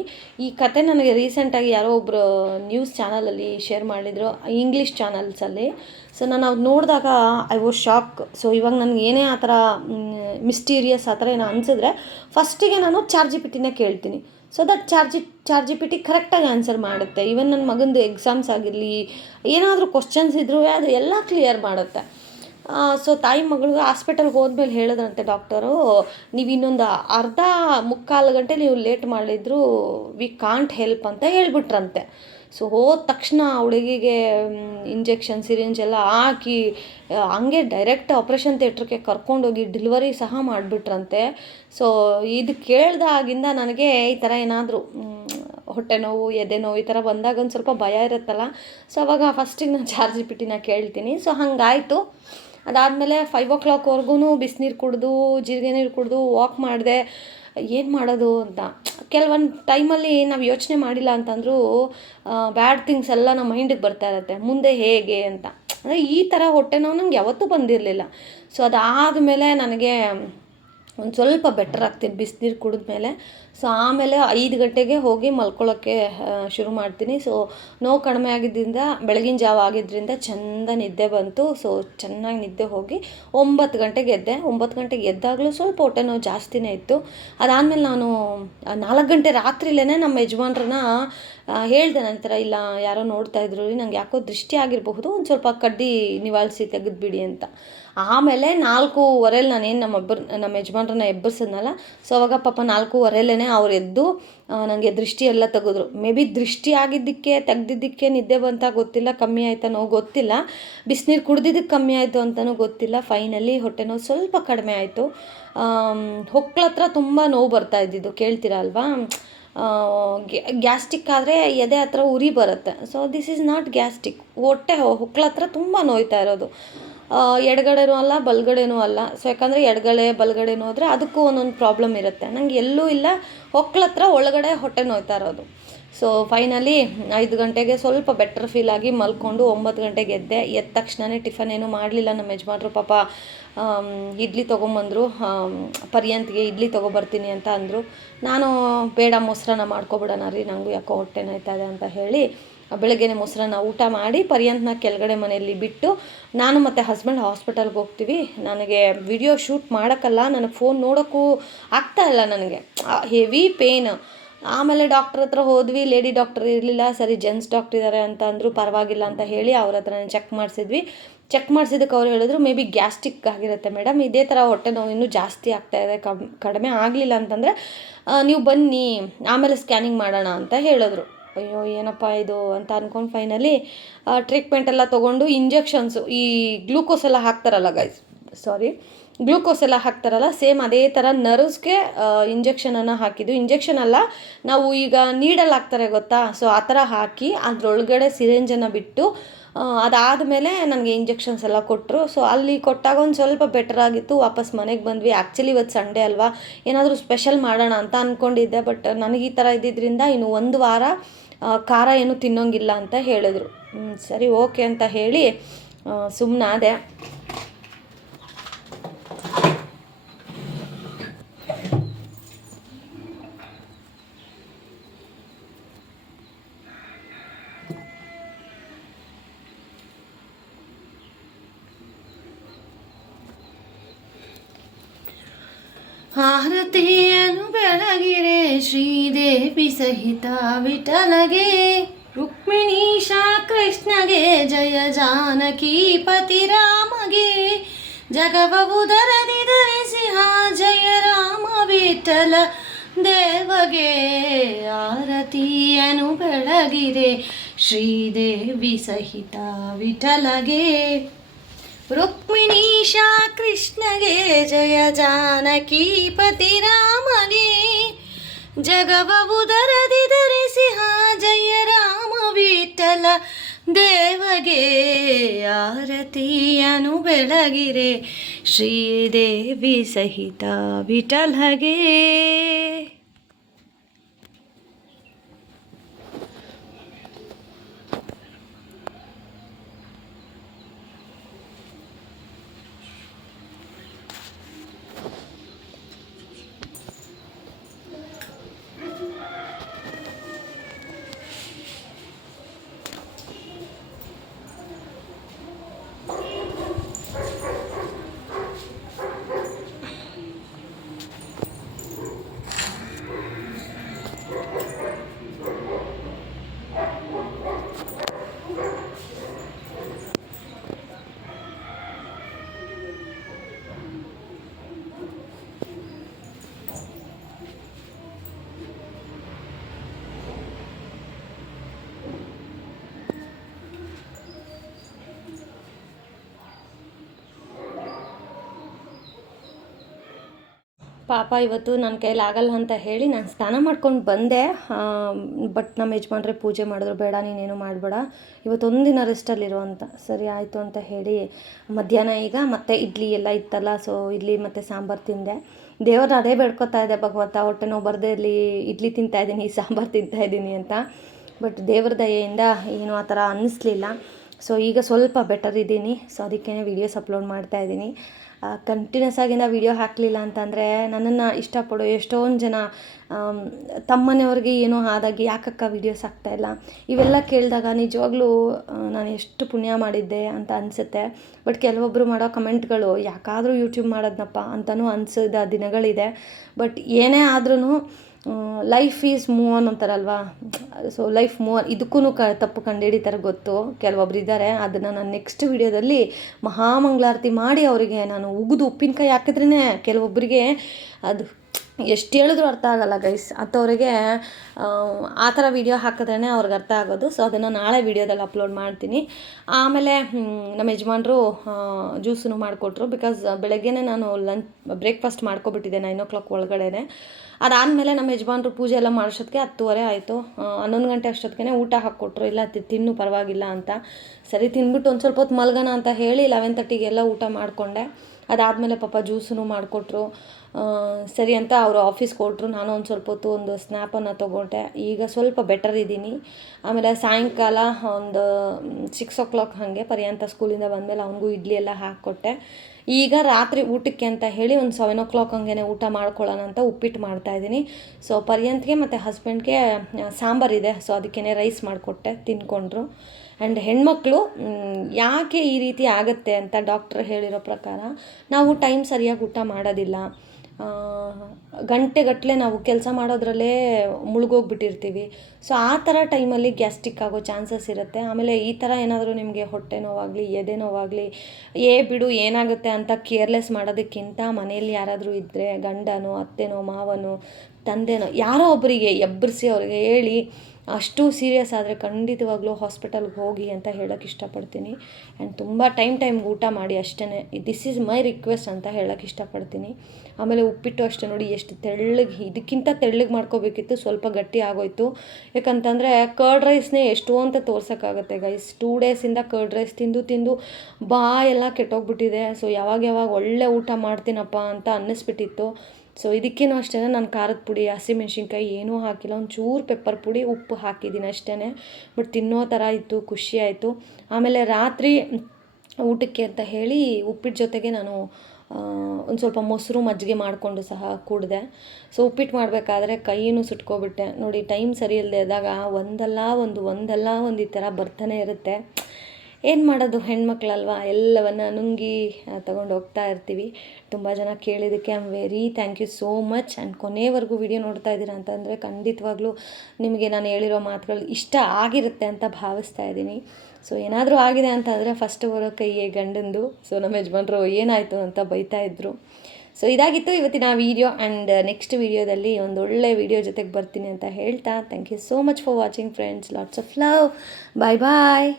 ಈ ಕತೆ ನನಗೆ ರೀಸೆಂಟಾಗಿ ಯಾರೋ ಒಬ್ಬರು ನ್ಯೂಸ್ ಚಾನಲಲ್ಲಿ ಶೇರ್ ಮಾಡಿದರು, ಇಂಗ್ಲೀಷ್ ಚಾನಲ್ಸಲ್ಲಿ. ಸೊ ನಾನು ಅದು ನೋಡಿದಾಗ ಐ ವಾಸ್ ಶಾಕ್. ಸೊ ಇವಾಗ ನನಗೆ ಏನೇ ಆ ಥರ ಮಿಸ್ಟೀರಿಯಸ್ ಆ ಥರ ಏನೋ ಅನಿಸಿದ್ರೆ ಫಸ್ಟಿಗೆ ನಾನು ಚಾರ್ಟ್ ಜಿ ಪಿ ಟಿನೇ ಕೇಳ್ತೀನಿ. So that chart G P T ಕರೆಕ್ಟಾಗಿ ಆನ್ಸರ್ ಮಾಡುತ್ತೆ. ಈವನ್ ನನ್ನ ಮಗಂದು ಎಕ್ಸಾಮ್ಸ್ ಆಗಿರಲಿ, ಏನಾದರೂ ಕ್ವಶನ್ಸ್ ಇದ್ದರೂ ಅದು ಎಲ್ಲ ಕ್ಲಿಯರ್ ಮಾಡುತ್ತೆ. ಸೊ ತಾಯಿ ಮಗಳಿಗೆ ಹಾಸ್ಪಿಟಲ್ಗೆ ಹೋದ್ಮೇಲೆ ಹೇಳಿದ್ರಂತೆ ಡಾಕ್ಟರು, ನೀವು ಇನ್ನೊಂದು ಅರ್ಧ ಮುಕ್ಕಾಲು ಗಂಟೆ ನೀವು ಲೇಟ್ ಮಾಡಿದ್ರು ವಿ ಕಾಂಟ್ ಹೆಲ್ಪ್ ಅಂತ ಹೇಳ್ಬಿಟ್ರಂತೆ. ಸೊ ಹೋದ ತಕ್ಷಣ ಹುಡುಗಿಗೆ ಇಂಜೆಕ್ಷನ್ ಸಿರಿಂಜ್ ಎಲ್ಲ ಹಾಕಿ ಹಂಗೆ ಡೈರೆಕ್ಟ್ ಆಪ್ರೇಷನ್ ಥಿಯೇಟ್ರಿಗೆ ಕರ್ಕೊಂಡೋಗಿ ಡೆಲಿವರಿ ಸಹ ಮಾಡಿಬಿಟ್ರಂತೆ. ಸೊ ಇದು ಕೇಳಿದಾಗಿಂದ ನನಗೆ ಈ ಥರ ಏನಾದರೂ ಹೊಟ್ಟೆ ನೋವು, ಎದೆ ನೋವು ಈ ಥರ ಬಂದಾಗ ಒಂದು ಸ್ವಲ್ಪ ಭಯ ಇರುತ್ತಲ್ಲ. ಸೊ ಅವಾಗ ಫಸ್ಟಿಗೆ ನಾನು ಚಾರ್ಟ್ ಜಿ ಪಿ ಟಿನ ಕೇಳ್ತೀನಿ. ಸೊ ಹಾಗಾಯಿತು. ಅದಾದಮೇಲೆ 5 o'clockವರೆಗೂ ಬಿಸಿನೀರು ಕುಡಿದು ಜೀರಿಗೆ ನೀರು ಕುಡಿದು ವಾಕ್ ಮಾಡಿದೆ. ಏನು ಮಾಡೋದು ಅಂತ ಕೆಲವೊಂದು ಟೈಮಲ್ಲಿ ನಾವು ಯೋಚನೆ ಮಾಡಿಲ್ಲ ಅಂತಂದರೂ ಬ್ಯಾಡ್ ಥಿಂಗ್ಸ್ ಎಲ್ಲ ನಮ್ಮ ಮೈಂಡಿಗೆ ಬರ್ತಾ ಇರುತ್ತೆ, ಮುಂದೆ ಹೇಗೆ ಅಂತ. ಅಂದರೆ ಈ ಥರ ಹೊಟ್ಟೆ ನೋವು ನಂಗೆ ಯಾವತ್ತೂ ಬಂದಿರಲಿಲ್ಲ. ಸೊ ಅದಾದಮೇಲೆ ನನಗೆ ಒಂದು ಸ್ವಲ್ಪ ಬೆಟರ್ ಆಗ್ತೀನಿ ಬಿಸಿನೀರು ಕುಡಿದ್ಮೇಲೆ. ಸೊ ಆಮೇಲೆ 5 ಗಂಟೆಗೆ ಹೋಗಿ ಮಲ್ಕೊಳ್ಳೋಕ್ಕೆ ಶುರು ಮಾಡ್ತೀನಿ. ಸೊ ನೋವು ಕಡಿಮೆ ಆಗಿದ್ದರಿಂದ ಬೆಳಗಿನ ಜಾವ ಆಗಿದ್ದರಿಂದ ಚೆಂದ ನಿದ್ದೆ ಬಂತು. ಸೊ ಚೆನ್ನಾಗಿ ನಿದ್ದೆ ಹೋಗಿ 9 ಗಂಟೆಗೆ ಎದ್ದೆ. 9 ಗಂಟೆಗೆ ಎದ್ದಾಗಲೂ ಸ್ವಲ್ಪ ಹೊಟ್ಟೆ ನೋವು ಜಾಸ್ತಿನೇ ಇತ್ತು. ಅದಾದಮೇಲೆ ನಾನು 4 ಗಂಟೆ ರಾತ್ರಿಲೇ ನಮ್ಮ ಯಜಮಾನ್ರನ್ನ ಹೇಳಿದೆ, ನನ್ನ ಥರ ಇಲ್ಲ ಯಾರೋ ನೋಡ್ತಾಯಿದ್ರು ರೀ, ನಂಗೆ ಯಾಕೋ ದೃಷ್ಟಿ ಆಗಿರಬಹುದು, ಒಂದು ಸ್ವಲ್ಪ ಕಡ್ಡಿ ನಿವಾಳಿಸಿ ತೆಗೆದುಬಿಡಿ ಅಂತ. ಆಮೇಲೆ 4:15 ನಾನೇನು ನಮ್ಮ ಯಜಮಾನ್ರನ್ನ ಎಬ್ಬರಿಸಿದ್ನಲ್ಲ, ಸೊ ಅವಾಗ ಪಾಪ 4:15 ಅವ್ರು ಎದ್ದು ನನಗೆ ದೃಷ್ಟಿ ಎಲ್ಲ ತೆಗೆದ್ರು. ಮೇ ಬಿ ದೃಷ್ಟಿ ಆಗಿದ್ದಕ್ಕೆ ತೆಗ್ದಿದ್ದಕ್ಕೆ ನಿದ್ದೆ ಬಂತ ಗೊತ್ತಿಲ್ಲ, ಕಮ್ಮಿ ಆಯ್ತಾ ನೋವು ಗೊತ್ತಿಲ್ಲ, ಬಿಸಿನೀರು ಕುಡ್ದಿದ್ದಕ್ಕೆ ಕಮ್ಮಿ ಆಯಿತು ಅಂತಲೂ ಗೊತ್ತಿಲ್ಲ. ಫೈನಲಿ ಹೊಟ್ಟೆ ನೋವು ಸ್ವಲ್ಪ ಕಡಿಮೆ ಆಯಿತು. ಹೊಕ್ಕಳ ಹತ್ರ ತುಂಬ ನೋವು ಬರ್ತಾ ಇದ್ದಿದ್ದು, ಕೇಳ್ತೀರಾ ಅಲ್ವಾ, ಗ್ಯಾಸ್ಟ್ರಿಕ್ ಆದರೆ ಎದೆ ಹತ್ರ ಉರಿ ಬರುತ್ತೆ. So this is not gastric, ಹೊಕ್ಕಳ ಹತ್ರ ತುಂಬ ನೋಯ್ತಾ ಇರೋದು. ಎಡಗಡೆನೂ ಅಲ್ಲ ಬಲಗಡೆನೂ ಅಲ್ಲ. ಸೊ ಯಾಕಂದರೆ ಎಡಗಡೆ ಬಲಗಡೆನೂ ಹೋದರೆ ಅದಕ್ಕೂ ಒಂದೊಂದು ಪ್ರಾಬ್ಲಮ್ ಇರುತ್ತೆ. ನನಗೆ ಎಲ್ಲೂ ಇಲ್ಲ, ಹೊಕ್ಕಳ ಹತ್ರ ಒಳಗಡೆ ಹೊಟ್ಟೆ ನೋಯ್ತಾ ಇರೋದು. ಸೊ ಫೈನಲಿ 5 ಗಂಟೆಗೆ ಸ್ವಲ್ಪ ಬೆಟರ್ ಫೀಲ್ ಆಗಿ ಮಲ್ಕೊಂಡು 9 ಗಂಟೆಗೆ ಎದ್ದ ತಕ್ಷಣವೇ ಟಿಫನ್ ಏನೂ ಮಾಡಲಿಲ್ಲ. ನಮ್ಮ ಯಜಮಾನ್ರು ಪಾಪ ಇಡ್ಲಿ ತೊಗೊಂಬಂದರು, ಪರ್ಯಂತ್ಗೆ ಇಡ್ಲಿ ತೊಗೊಬರ್ತೀನಿ ಅಂತ ಅಂದರು. ನಾನು ಬೇಡ ಮೊಸರನ್ನ ಮಾಡ್ಕೊಬಿಡೋಣ ರೀ, ನನಗೂ ಯಾಕೋ ಹೊಟ್ಟೆ ನೋಯ್ತಾ ಇದೆ ಅಂತ ಹೇಳಿ ಬೆಳಗ್ಗೆನೇ ಮೊಸರನ್ನ ಊಟ ಮಾಡಿ ಪರ್ಯಂತನ ಕೆಳಗಡೆ ಮನೆಯಲ್ಲಿ ಬಿಟ್ಟು ನಾನು ಮತ್ತು ಹಸ್ಬೆಂಡ್ ಹಾಸ್ಪಿಟಲ್ಗೆ ಹೋಗ್ತೀವಿ. ನನಗೆ ವಿಡಿಯೋ ಶೂಟ್ ಮಾಡೋಕ್ಕಲ್ಲ, ನನಗೆ ಫೋನ್ ನೋಡೋಕ್ಕೂ ಆಗ್ತಾಯಿಲ್ಲ, ನನಗೆ ಹೆವಿ ಪೇನ್. ಆಮೇಲೆ ಡಾಕ್ಟ್ರ್ ಹತ್ರ ಹೋದ್ವಿ, ಲೇಡಿ ಡಾಕ್ಟರ್ ಇರಲಿಲ್ಲ, ಸರಿ ಜೆಂಟ್ಸ್ ಡಾಕ್ಟ್ರ್ ಇದ್ದಾರೆ ಅಂತ ಅಂದರು. ಪರವಾಗಿಲ್ಲ ಅಂತ ಹೇಳಿ ಅವ್ರ ಹತ್ರನೇ ಚೆಕ್ ಮಾಡಿಸಿದ್ವಿ. ಚೆಕ್ ಮಾಡಿಸಿದ್ದಕ್ಕೆ ಅವ್ರು ಹೇಳಿದ್ರು ಮೇ ಬಿ ಗ್ಯಾಸ್ಟ್ರಿಕ್ ಆಗಿರುತ್ತೆ ಮೇಡಮ್, ಇದೇ ಥರ ಹೊಟ್ಟೆ ನೋವು ಇನ್ನೂ ಜಾಸ್ತಿ ಆಗ್ತಾಯಿದೆ, ಕಡಿಮೆ ಆಗಲಿಲ್ಲ ಅಂತಂದರೆ ನೀವು ಬನ್ನಿ ಆಮೇಲೆ ಸ್ಕ್ಯಾನಿಂಗ್ ಮಾಡೋಣ ಅಂತ ಹೇಳಿದ್ರು. ಅಯ್ಯೋ ಏನಪ್ಪ ಇದು ಅಂತ ಅಂದ್ಕೊಂಡು ಫೈನಲಿ ಟ್ರೀಟ್ಮೆಂಟ್ ಎಲ್ಲ ತೊಗೊಂಡು ಇಂಜೆಕ್ಷನ್ಸು, ಈ ಗ್ಲೂಕೋಸ್ ಎಲ್ಲ ಹಾಕ್ತಾರಲ್ಲ ಗ್ಲೂಕೋಸ್ ಎಲ್ಲ ಹಾಕ್ತಾರಲ್ಲ, ಸೇಮ್ ಅದೇ ಥರ ನರ್ವ್ಸ್ಗೆ ಇಂಜೆಕ್ಷನನ್ನು ಹಾಕಿದ್ದು. ಇಂಜೆಕ್ಷನ್ ಅಲ್ಲ, ನಾವು ಈಗ ನೀಡಲ್ ಹಾಕ್ತಾರೆ ಗೊತ್ತಾ, ಸೊ ಆ ಥರ ಹಾಕಿ ಅದರೊಳಗಡೆ ಸಿರಿಂಜನ್ನು ಬಿಟ್ಟು ಅದಾದಮೇಲೆ ನನಗೆ ಇಂಜೆಕ್ಷನ್ಸ್ ಎಲ್ಲ ಕೊಟ್ಟರು. ಸೊ ಅಲ್ಲಿ ಕೊಟ್ಟಾಗ ಒಂದು ಸ್ವಲ್ಪ ಬೆಟರ್ ಆಗಿತ್ತು. ವಾಪಸ್ ಮನೆಗೆ ಬಂದ್ವಿ. ಆ್ಯಕ್ಚುಲಿ ಇವತ್ತು ಸಂಡೇ ಅಲ್ವಾ, ಏನಾದರೂ ಸ್ಪೆಷಲ್ ಮಾಡೋಣ ಅಂತ ಅಂದ್ಕೊಂಡಿದ್ದೆ, ಬಟ್ ನನಗೆ ಈ ಥರ ಇದ್ದಿದ್ದರಿಂದ ಇನ್ನು 1 ವಾರ ಖಾರ ಏನು ತಿನ್ನೋಂಗಿಲ್ಲ ಅಂತ ಹೇಳಿದ್ರು. ಸರಿ ಓಕೆ ಅಂತ ಹೇಳಿ ಸುಮ್ಮನಾದೆ. ಆರತಿಯನ್ನು ಬೆಳಗಿರೆ ಶ್ರೀದೇವಿ ಸಹಿತ ವಿಠಲಗೆ, ರುಕ್ಮಿಣೀಶ ಕೃಷ್ಣಗೆ ಜಯ ಜಾನಕಿ ಪತಿ ರಾಮಗೆ ಜಗವ ಉದರದಿ ಧರಿಸಿಹ ಜಯ ರಾಮ ವಿಠಲ ದೇವಗೆ ಆರತಿಯನು ಬೆಳಗಿರೆ ಶ್ರೀದೇವಿ ಸಹಿತ ವಿಠಲಗೆ ರುಕ್ಮಿಣೀಶ ಕೃಷ್ಣಗೆ ಜಯ ಜಾನಕಿ ಪತಿ ರಾಮಗೆ ಜಗವ ಉದರದಿ ಧರಿಸಿಹ ಜಯ ರಾಮ ವಿಠಲ ದೇವಗೆ ಆರತಿಯನು ಬೆಳಗಿರೆ ಶ್ರೀದೇವಿ ಸಹಿತ ವಿಠಲಗೆ. ಪಾಪ ಇವತ್ತು ನನ್ನ ಕೈಲಿ ಆಗಲ್ಲ ಅಂತ ಹೇಳಿ ನಾನು ಸ್ನಾನ ಮಾಡ್ಕೊಂಡು ಬಂದೆ. ಬಟ್ ನಮ್ಮ ಯಜಮಾನ್ರೆ ಪೂಜೆ ಮಾಡಿದ್ರು, ಬೇಡ ನೀನೇನು ಮಾಡಬೇಡ ಇವತ್ತೊಂದಿನ ರೆಸ್ಟಲ್ಲಿರೋ ಅಂತ. ಸರಿ ಆಯಿತು ಅಂತ ಹೇಳಿ ಮಧ್ಯಾಹ್ನ ಈಗ ಮತ್ತೆ ಇಡ್ಲಿ ಎಲ್ಲ ಇತ್ತಲ್ಲ, ಸೊ ಇಡ್ಲಿ ಮತ್ತು ಸಾಂಬಾರು ತಿಂದೆ. ದೇವ್ರನ್ನ ಅದೇ ಬೇಡ್ಕೊತಾ ಇದೆ, ಭಗವಂತ ಹೊಟ್ಟೆ ನೋವು ಬರದೇ ಇರಲಿ, ಇಡ್ಲಿ ತಿಂತಾಯಿದ್ದೀನಿ ಸಾಂಬಾರು ತಿಂತಾಯಿದ್ದೀನಿ ಅಂತ. ಬಟ್ ದೇವ್ರ ದಯೆಯಿಂದ ಏನು ಆ ಥರ ಅನ್ನಿಸ್ಲಿಲ್ಲ. ಸೊ ಈಗ ಸ್ವಲ್ಪ ಬೆಟರ್ ಇದ್ದೀನಿ. ಸೊ ಅದಕ್ಕೇ ವೀಡಿಯೋಸ್ ಅಪ್ಲೋಡ್ ಮಾಡ್ತಾಯಿದ್ದೀನಿ. ಕಂಟಿನ್ಯೂಸ್ ಆಗಿ ವೀಡಿಯೋ ಹಾಕಲಿಲ್ಲ ಅಂತಂದರೆ ನನ್ನನ್ನು ಇಷ್ಟಪಡೋ ಎಷ್ಟೊಂದು ಜನ ತಮ್ಮನೆಯವ್ರಿಗೆ ಏನೋ ಆದಾಗಿ ಯಾಕಕ್ಕ ವೀಡಿಯೋಸ್ ಹಾಕ್ತಾಯಿಲ್ಲ ಇವೆಲ್ಲ ಕೇಳಿದಾಗ ನಿಜವಾಗ್ಲೂ ನಾನು ಎಷ್ಟು ಪುಣ್ಯ ಮಾಡಿದ್ದೆ ಅಂತ ಅನಿಸುತ್ತೆ. ಬಟ್ ಕೆಲವೊಬ್ಬರು ಮಾಡೋ ಕಮೆಂಟ್ಗಳು ಯಾಕಾದರೂ ಯೂಟ್ಯೂಬ್ ಮಾಡೋದನಪ್ಪ ಅಂತಲೂ ಅನಿಸಿದ ದಿನಗಳಿದೆ. ಬಟ್ ಏನೇ ಆದ್ರೂ ಲೈಫ್ ಈಸ್ ಮೂವ್ ಆನ್ ಅಂತಾರಲ್ವಾ, ಸೊ ಲೈಫ್ ಮೂವ್ ಆನ್. ಇದಕ್ಕೂ ತಪ್ಪು ಕಂಡುಹಿಡಿತಾರೆ ಗೊತ್ತು, ಕೆಲವೊಬ್ರು ಇದ್ದಾರೆ. ಅದನ್ನು ನಾನು ನೆಕ್ಸ್ಟ್ ವಿಡಿಯೋದಲ್ಲಿ ಮಹಾಮಂಗಳಾರತಿ ಮಾಡಿ ಅವರಿಗೆ ನಾನು ಉಗಿದು ಉಪ್ಪಿನಕಾಯಿ ಹಾಕಿದ್ರೇ ಕೆಲವೊಬ್ಬರಿಗೆ ಅದು ಎಷ್ಟು ಹೇಳಿದ್ರು ಅರ್ಥ ಆಗೋಲ್ಲ ಗೈಸ್. ಅಂಥವ್ರಿಗೆ ಆ ಥರ ವೀಡಿಯೋ ಹಾಕಿದ್ರೇ ಅವ್ರಿಗೆ ಅರ್ಥ ಆಗೋದು. ಸೊ ಅದನ್ನು ನಾಳೆ ವೀಡಿಯೋದಲ್ಲಿ ಅಪ್ಲೋಡ್ ಮಾಡ್ತೀನಿ. ಆಮೇಲೆ ನಮ್ಮ ಯಜಮಾನ್ರು ಜ್ಯೂಸನ್ನು ಮಾಡಿಕೊಟ್ರು. ಬಿಕಾಸ್ ಬೆಳಗ್ಗೆನೇ ನಾನು ಬ್ರೇಕ್ಫಾಸ್ಟ್ ಮಾಡ್ಕೊಬಿಟ್ಟಿದ್ದೆ 9 o'clock ಒಳಗಡೆ. ಅದಾದಮೇಲೆ ನಮ್ಮ ಯಜಮಾನ್ರು ಪೂಜೆ ಎಲ್ಲ ಮಾಡೋಷ್ಟೊತ್ತಿಗೆ 10:30 ಆಯಿತು. 11 ಗಂಟೆ ಅಷ್ಟೊತ್ತಿಗೆ ಊಟ ಹಾಕ್ಕೊಟ್ರು. ಇಲ್ಲ ತಿನ್ನು ಪರವಾಗಿಲ್ಲ ಅಂತ. ಸರಿ ತಿಂದ್ಬಿಟ್ಟು ಒಂದು ಸ್ವಲ್ಪ ಹೊತ್ತು ಮಲ್ಗೋಣ ಅಂತ ಹೇಳಿ 11:30 ಊಟ ಮಾಡಿಕೊಂಡೆ. ಅದಾದಮೇಲೆ ಪಾಪ ಜ್ಯೂಸನ್ನು ಮಾಡಿಕೊಟ್ರು. ಸರಿ ಅಂತ ಅವರು ಆಫೀಸ್ಗೆ ಕೊಟ್ಟರು. ನಾನು ಒಂದು ಸ್ವಲ್ಪ ಹೊತ್ತು ಒಂದು ಸ್ನ್ಯಾಪನ್ನು ತೊಗೊಂಡೆ. ಈಗ ಸ್ವಲ್ಪ ಬೆಟರ್ ಇದ್ದೀನಿ. ಆಮೇಲೆ ಸಾಯಂಕಾಲ ಒಂದು 6 o'clock ಹಾಗೆ ಪರ್ಯಾಂತ ಸ್ಕೂಲಿಂದ ಬಂದಮೇಲೆ ಅವನಿಗೂ ಇಡ್ಲಿ ಎಲ್ಲ ಹಾಕ್ಕೊಟ್ಟೆ. ಈಗ ರಾತ್ರಿ ಊಟಕ್ಕೆ ಅಂತ ಹೇಳಿ ಒಂದು 7 o'clock ಹಂಗೆ ಊಟ ಮಾಡ್ಕೊಳ್ಳೋಣ ಅಂತ ಉಪ್ಪಿಟ್ಟು ಮಾಡ್ತಾಯಿದ್ದೀನಿ. ಸೊ ಪರ್ಯಂತ್ಗೆ ಮತ್ತು ಹಸ್ಬೆಂಡ್ಗೆ ಸಾಂಬಾರಿದೆ, ಸೊ ಅದಕ್ಕೇ ರೈಸ್ ಮಾಡಿಕೊಟ್ಟೆ, ತಿಂದ್ಕೊಂಡ್ರು. ಆ್ಯಂಡ್ ಹೆಣ್ಮಕ್ಳು ಯಾಕೆ ಈ ರೀತಿ ಆಗುತ್ತೆ ಅಂತ ಡಾಕ್ಟ್ರ್ ಹೇಳಿರೋ ಪ್ರಕಾರ ನಾವು ಟೈಮ್ ಸರಿಯಾಗಿ ಊಟ ಮಾಡೋದಿಲ್ಲ. ಗಂಟೆಗಟ್ಟಲೆ ನಾವು ಕೆಲಸ ಮಾಡೋದ್ರಲ್ಲೇ ಮುಳುಗೋಗ್ಬಿಟ್ಟಿರ್ತೀವಿ. ಸೊ ಆ ಥರ ಟೈಮಲ್ಲಿ ಗ್ಯಾಸ್ಟ್ರಿಕ್ ಆಗೋ ಚಾನ್ಸಸ್ ಇರುತ್ತೆ. ಆಮೇಲೆ ಈ ಥರ ಏನಾದರೂ ನಿಮಗೆ ಹೊಟ್ಟೆ ನೋವಾಗಲಿ ಎದೆ ನೋವಾಗಲಿ ಬಿಡು ಏನಾಗುತ್ತೆ ಅಂತ ಕೇರ್ಲೆಸ್ ಮಾಡೋದಕ್ಕಿಂತ ಮನೆಯಲ್ಲಿ ಯಾರಾದರೂ ಇದ್ದರೆ ಗಂಡನೋ ಅತ್ತೆನೋ ಮಾವನೋ ತಂದೆನೋ ಯಾರೋ ಒಬ್ಬರಿಗೆ ಎಬ್ಬರಿಸಿ ಅವ್ರಿಗೆ ಹೇಳಿ, ಅಷ್ಟು ಸೀರಿಯಸ್ ಆದರೆ ಖಂಡಿತವಾಗ್ಲೂ ಹಾಸ್ಪಿಟಲ್ಗೆ ಹೋಗಿ ಅಂತ ಹೇಳೋಕ್ಕೆ ಇಷ್ಟಪಡ್ತೀನಿ. ಆ್ಯಂಡ್ ತುಂಬ ಟೈಮ್ಗೆ ಊಟ ಮಾಡಿ ಅಷ್ಟೇ. ದಿಸ್ ಈಸ್ ಮೈ ರಿಕ್ವೆಸ್ಟ್ ಅಂತ ಹೇಳೋಕ್ಕೆ ಇಷ್ಟಪಡ್ತೀನಿ. ಆಮೇಲೆ ಉಪ್ಪಿಟ್ಟು ಅಷ್ಟೇ ನೋಡಿ ಎಷ್ಟು ತೆಳ್ಳಗೆ, ಇದಕ್ಕಿಂತ ತೆಳ್ಳಗೆ ಮಾಡ್ಕೋಬೇಕಿತ್ತು, ಸ್ವಲ್ಪ ಗಟ್ಟಿ ಆಗೋಯ್ತು. ಯಾಕಂತಂದರೆ ಕರ್ಡ್ ರೈಸ್ನೇ ಎಷ್ಟು ಅಂತ ತೋರ್ಸೋಕ್ಕಾಗುತ್ತೆ ಗೈಸ್. 2 ಡೇಸಿಂದ ಕರ್ಡ್ ರೈಸ್ ತಿಂದು ಬಾಯೆಲ್ಲ ಕೆಟ್ಟೋಗ್ಬಿಟ್ಟಿದೆ. ಸೊ ಯಾವಾಗ ಒಳ್ಳೆ ಊಟ ಮಾಡ್ತೀನಪ್ಪ ಅಂತ ಅನ್ನಿಸ್ಬಿಟ್ಟಿತ್ತು. ಸೊ ಇದಕ್ಕೇನು ಅಷ್ಟೇ ನಾನು ಖಾರದ ಪುಡಿ ಹಸಿಮೆಣ್ಸಿನ್ಕಾಯಿ ಏನೂ ಹಾಕಿಲ್ಲ, ಒಂದು ಚೂರು ಪೆಪ್ಪರ್ ಪುಡಿ ಉಪ್ಪು ಹಾಕಿದ್ದೀನಿ ಅಷ್ಟೇ. ಬಟ್ ತಿನ್ನೋ ಥರ ಇತ್ತು, ಖುಷಿ ಆಯಿತು. ಆಮೇಲೆ ರಾತ್ರಿ ಊಟಕ್ಕೆ ಅಂತ ಹೇಳಿ ಉಪ್ಪಿಟ್ಟು ಜೊತೆಗೆ ನಾನು ಒಂದು ಸ್ವಲ್ಪ ಮೊಸರು ಮಜ್ಜಿಗೆ ಮಾಡಿಕೊಂಡು ಸಹ ಕುಡಿದೆ. ಸೊ ಉಪ್ಪಿಟ್ಟು ಮಾಡಬೇಕಾದ್ರೆ ಕೈಯೂ ಸುಟ್ಕೊಬಿಟ್ಟೆ ನೋಡಿ. ಟೈಮ್ ಸರಿ ಇಲ್ಲದೆ ಇದ್ದಾಗ ಒಂದಲ್ಲ ಒಂದು ಈ ಥರ ಬರ್ತಾನೆ ಇರುತ್ತೆ. ಏನು ಮಾಡೋದು, ಹೆಣ್ಮಕ್ಳಲ್ವಾ, ಎಲ್ಲವನ್ನು ನುಂಗಿ ತಗೊಂಡು ಹೋಗ್ತಾ ಇರ್ತೀವಿ. ತುಂಬ ಜನ ಕೇಳಿದ್ದಕ್ಕೆ I am very thank you so much. And ಕೊನೆವರೆಗೂ ವಿಡಿಯೋ ನೋಡ್ತಾ ಇದ್ದೀರಾ ಅಂತಂದರೆ ಖಂಡಿತವಾಗ್ಲೂ ನಿಮಗೆ ನಾನು ಹೇಳಿರೋ ಮಾತುಗಳು ಇಷ್ಟ ಆಗಿರುತ್ತೆ ಅಂತ ಭಾವಿಸ್ತಾ ಇದ್ದೀನಿ. ಸೊ ಏನಾದರೂ ಆಗಿದೆ ಅಂತಂದರೆ ಫಸ್ಟ್ ಬರೋ ಕೈಯೇ ಗಂಡಂದು. ಸೊ ನಮ್ಮ ಯಜಮಾನ್ರು ಏನಾಯಿತು ಅಂತ ಬೈತಾಯಿದ್ರು. ಸೊ ಇದಾಗಿತ್ತು ಇವತ್ತಿನ ವೀಡಿಯೋ. ಆ್ಯಂಡ್ ನೆಕ್ಸ್ಟ್ ವೀಡಿಯೋದಲ್ಲಿ ಒಂದು ಒಳ್ಳೆ ವೀಡಿಯೋ ಜೊತೆಗೆ ಬರ್ತೀನಿ ಅಂತ ಹೇಳ್ತಾ thank you so much for watching friends. Lots of love. Bye bye.